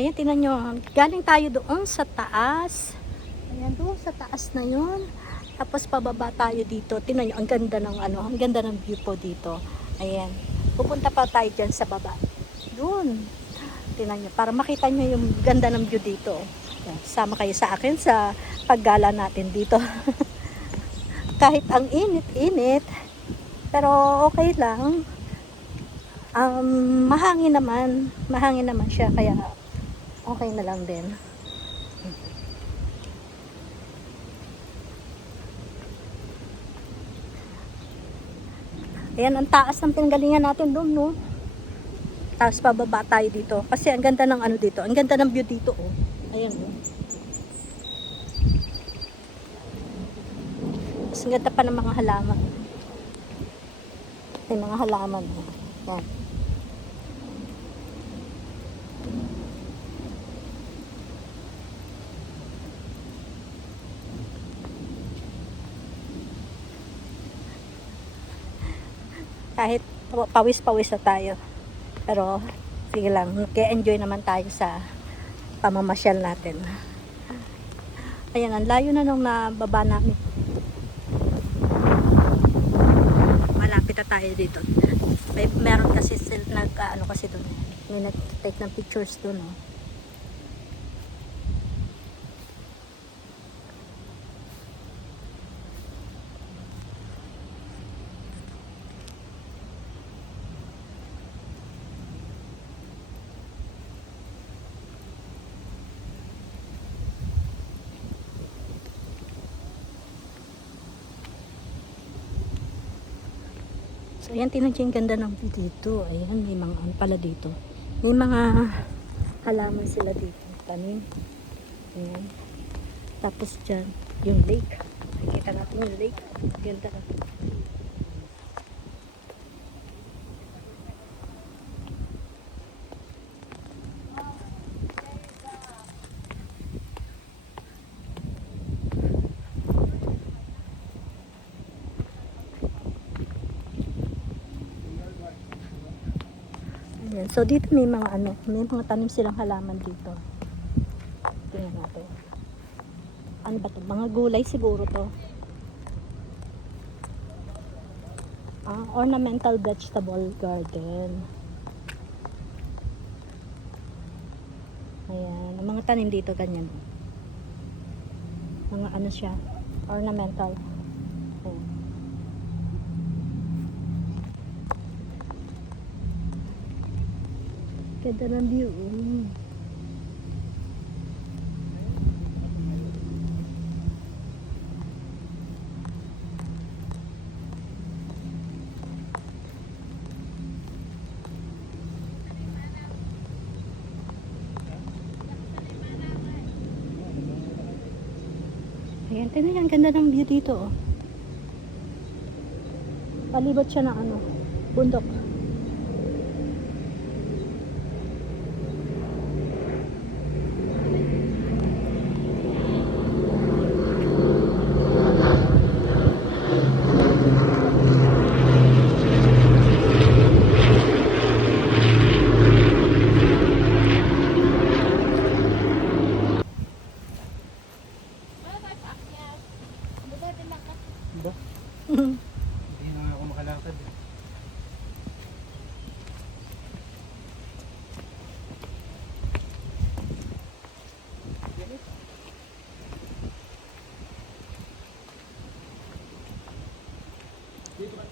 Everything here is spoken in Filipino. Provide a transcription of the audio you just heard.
Ayan, tingnan nyo. Galing tayo doon sa taas. Ayan, doon sa taas na yun. Tapos pababa tayo dito. Tingnan nyo, ang ganda ng ang ganda ng view po dito. Ayan. Pupunta pa tayo dyan sa baba. Doon. Tingnan nyo, para makita nyo yung ganda ng view dito. Ayan, sama kayo sa akin sa paggala natin dito. Kahit ang init-init, pero okay lang. Mahangin naman siya, kaya okay na lang din. Ayan, ang taas ng pinanggalingan natin doon, no? Tapos pababa tayo dito. Kasi ang ganda ng dito. Ang ganda ng view dito, oh. Ayan, oh. Mas ang ganda pa ng mga halaman. May mga halaman, oh. Ayan. Kahit pawis-pawis na tayo. Pero, sige lang, nag-enjoy naman tayo sa pamamasyal natin. Ayan, ang layo na nung nababa namin. Malapit na tayo dito. Meron kasi sila kasi doon. May nag-take ng pictures doon, oh. So, ayan, tingnan nyo yung ganda ng view dito. Ayan, may mga pala dito. May mga halaman sila dito. Tanim. Ayan. Tapos dyan, yung lake. Nakikita natin yung lake. Ganda. Ayan. So dito may mga may mga tanim silang halaman dito. Tingnan natin. Ano ba to? Mga gulay siguro to. Ornamental vegetable garden. Ayan. Ang mga tanim dito ganyan. Mga siya. Ornamental. Ayan. Ganda ng view. Ayan, tingnan yan. Ganda ng view dito, oh. Palibot siya ng bundok. Ba? Hindi na nga ako makalakad. Dito ba